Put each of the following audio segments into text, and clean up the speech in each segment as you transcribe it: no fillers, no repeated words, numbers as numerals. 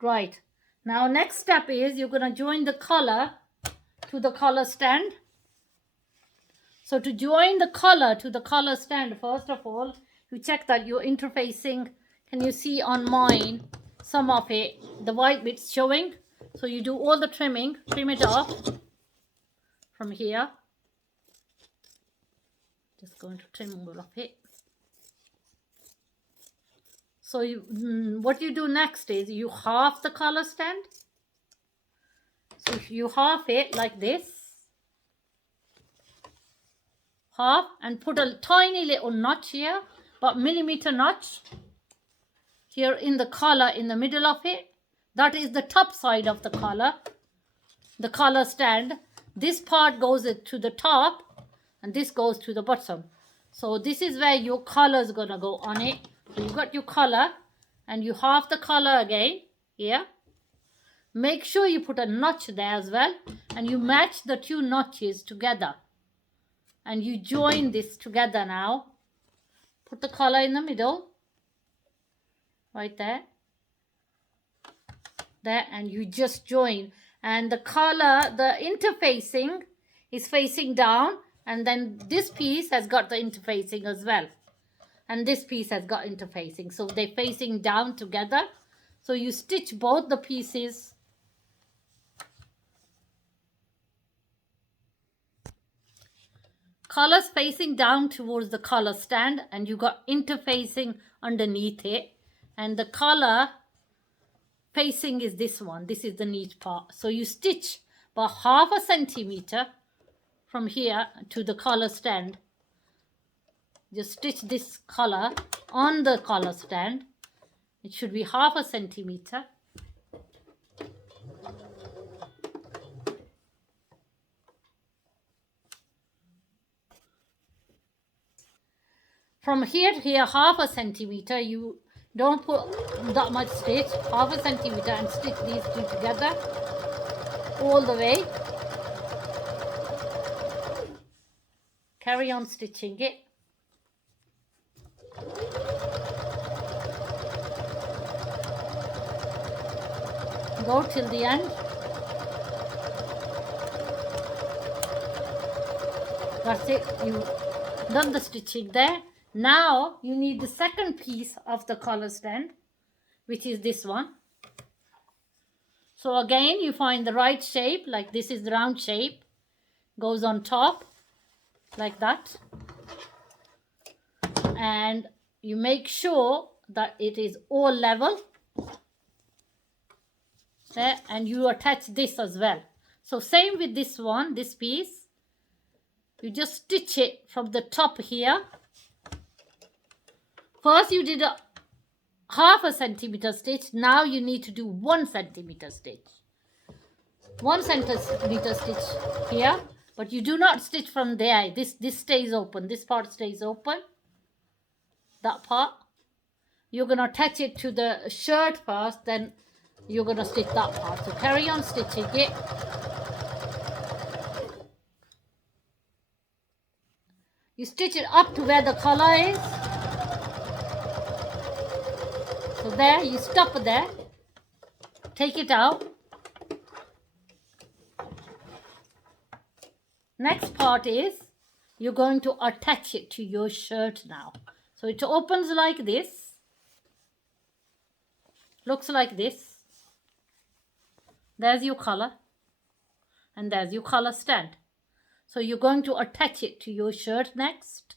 Right. Now next step is you're going to join the collar to the collar stand. So to join the collar to the collar stand, first of all, you check that you're interfacing. Can you see on mine, some of it, the white bits showing? So you do all the trimming, trim it off from here. Just going to trim all of it. So what you do next is you half the collar stand. So if you half it like this, half, and put a tiny little notch here, about millimeter notch here in the collar in the middle of it. That is the top side of the collar stand. This part goes to the top and this goes to the bottom. So this is where your collar is gonna go on it. So you got your collar and you half the collar again here. Make sure you put a notch there as well, and you match the two notches together and you join this together now. Put the collar in the middle, right there, and you just join. And the collar, the interfacing is facing down, and then this piece has got the interfacing as well, and this piece has got interfacing, so they're facing down together. So you stitch both the pieces. Collars facing down towards the collar stand, and you got interfacing underneath it, and the collar facing is this one. This is the neat part. So you stitch about 1/2 centimeter from here to the collar stand. Just stitch this collar on the collar stand. It should be 1/2 centimeter. From here to here, 1/2 centimeter. You don't put that much stitch, 1/2 centimeter, and stitch these two together all the way. Carry on stitching it. Go till the end. That's it. You've done the stitching there. Now you need the second piece of the collar stand, which is this one. So again, you find the right shape, like this is the round shape, goes on top like that, and you make sure that it is all level there, and you attach this as well. So same with this one, this piece, you just stitch it from the top here. First you did a 1/2 centimeter stitch. Now you need to do 1 centimeter stitch. 1 centimeter stitch here, but you do not stitch from there. This stays open. This part stays open. That part. You're going to attach it to the shirt first, then you're going to stitch that part. So carry on stitching it. You stitch it up to where the collar is. So there, you stop there, take it out. Next part is you're going to attach it to your shirt now. So it opens like this, looks like this. There's your collar, and there's your collar stand. So you're going to attach it to your shirt next.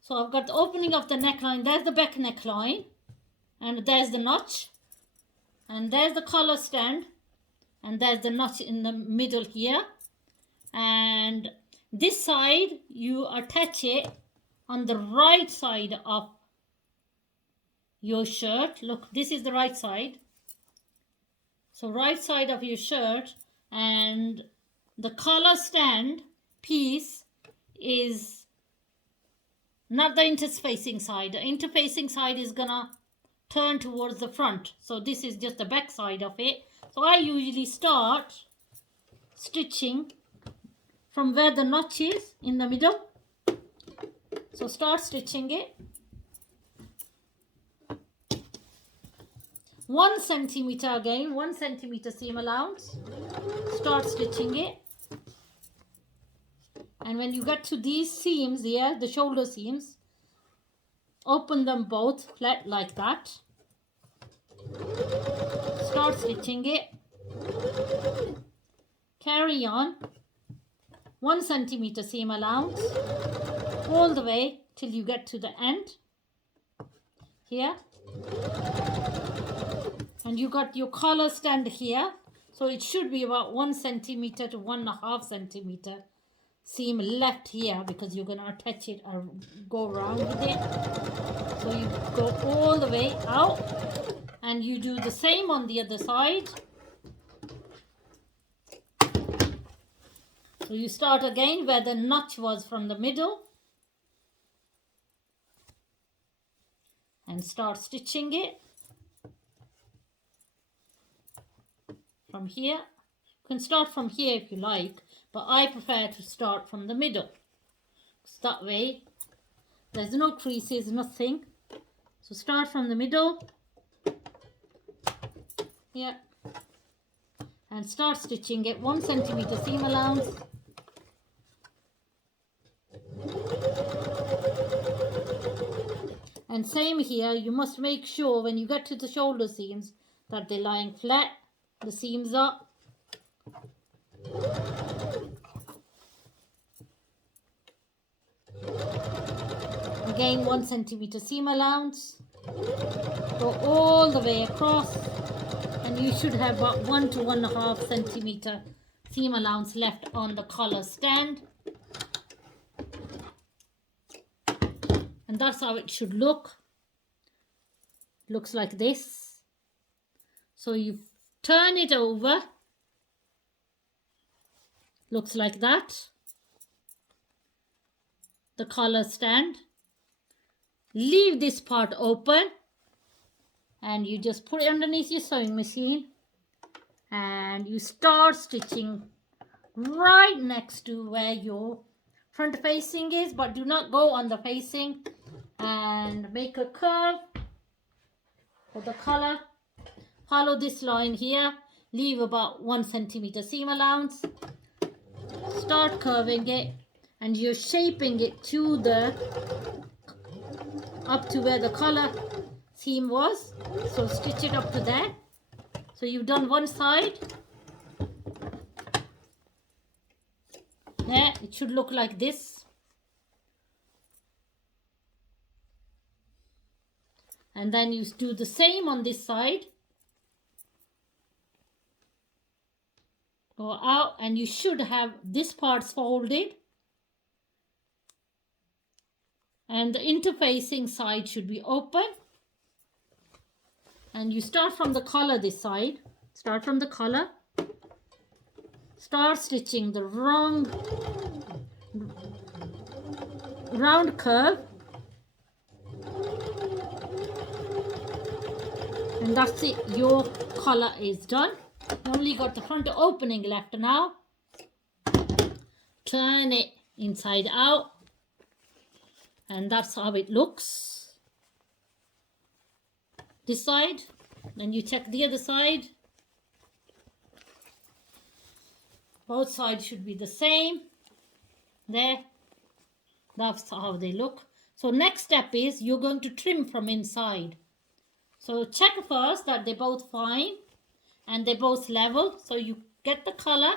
So I've got the opening of the neckline. There's the back neckline, and there's the notch, and there's the collar stand, and there's the notch in the middle here. And this side you attach it on the right side of your shirt. Look, this is the right side. So right side of your shirt, and the collar stand piece is not the interfacing side. The interfacing side is gonna turn towards the front. So this is just the back side of it. So I usually start stitching from where the notch is in the middle. So start stitching it. 1 centimeter again, 1 centimeter seam allowance. Start stitching it. And when you get to these seams here, the shoulder seams, open them both flat like that. Start stitching it. Carry on. 1 centimeter seam allowance all the way till you get to the end here. And you got your collar stand here, so it should be about 1 centimeter to 1.5 centimeter seam left here, because you're going to attach it or go around with it. So you go all the way out, and you do the same on the other side. So you start again where the notch was from the middle and start stitching it from here. You can start from here if you like, but I prefer to start from the middle. So that way there's no creases, nothing. So start from the middle here and start stitching it. 1 centimeter seam allowance. And same here, you must make sure when you get to the shoulder seams that they're lying flat, the seams up. Again, 1 centimeter seam allowance. Go all the way across, and you should have about 1 to 1.5 centimeter seam allowance left on the collar stand. And that's how it should look. Looks like this. So you turn it over. Looks like that. The collar stand. Leave this part open. And you just put it underneath your sewing machine. And you start stitching right next to where your front facing is, but do not go on the facing, and make a curve for the collar. Follow this line here, leave about 1 centimeter seam allowance, start curving it, and you're shaping it to the up to where the collar seam was. So stitch it up to there. So you've done one side. There, it should look like this. And then you do the same on this side. Go out, and you should have this part folded. And the interfacing side should be open. And you start from the collar this side. Start from the collar. Start stitching the round curve. And that's it. Your collar is done. You only got the front opening left now. Turn it inside out. And that's how it looks. This side. Then you check the other side. Both sides should be the same. There. That's how they look. So next step is you're going to trim from inside. So check first that they're both fine and they're both level. So you get the color,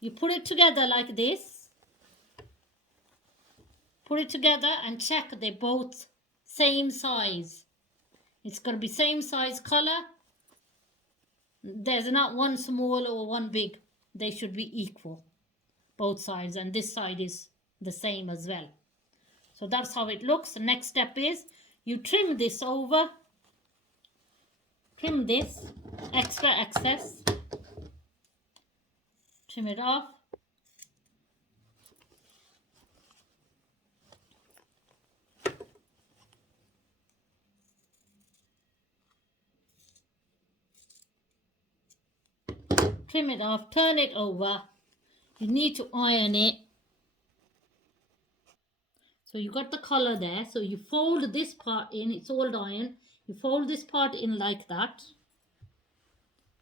you put it together like this. Put it together and check they're both same size. It's going to be same size color. There's not one small or one big. They should be equal, both sides, and this side is the same as well. So that's how it looks. The next step is you trim this over. Trim this extra excess. Trim it off. Trim it off, turn it over. You need to iron it. So you got the color there. So you fold this part in. It's old iron. You fold this part in like that.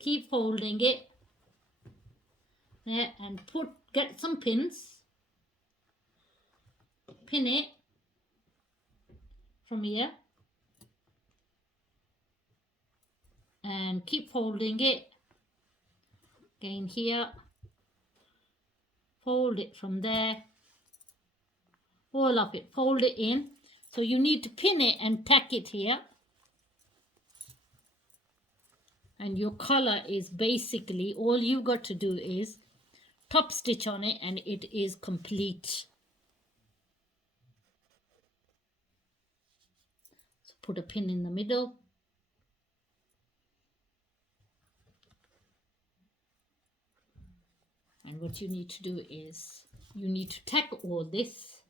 Keep folding it. There, and get some pins. Pin it from here. And keep folding it. Again here. Fold it from there. All of it. Fold it in. So you need to pin it and tack it here. And your collar is basically, all you got to do is top stitch on it and it is complete. So put a pin in the middle. And what you need to do is, you need to tack all this.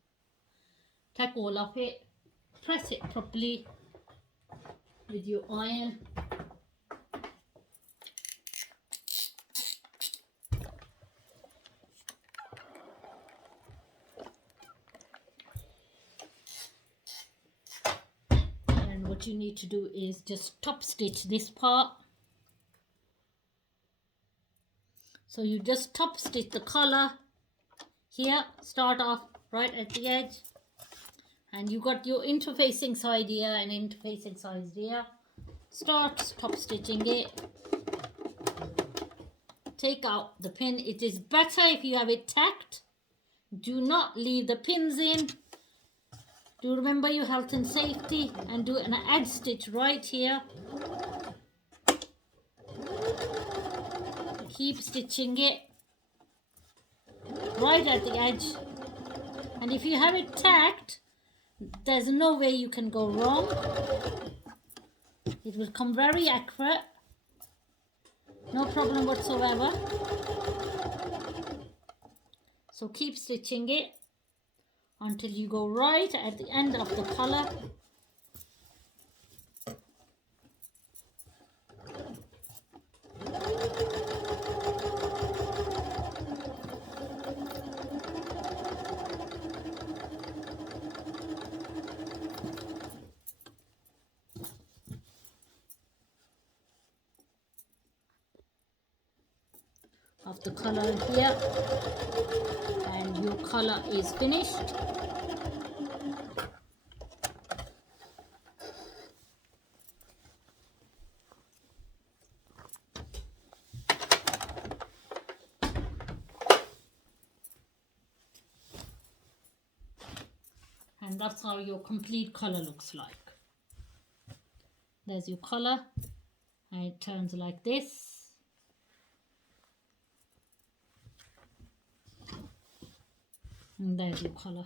Tack all of it. Press it properly with your iron. And what you need to do is just top stitch this part. So you just top stitch the collar here, start off right at the edge, and you got your interfacing side here and interfacing side here. Start top stitching it. Take out the pin. It is better if you have it tacked. Do not leave the pins in. Do remember your health and safety, and do an edge stitch right here. Keep stitching it right at the edge, and if you have it tacked, there's no way you can go wrong. It will come very accurate, no problem whatsoever. So keep stitching it until you go right at the end of the collar. Of the color here, and your color is finished. And that's how your complete color looks like. There's your color, and it turns like this. And there's your color.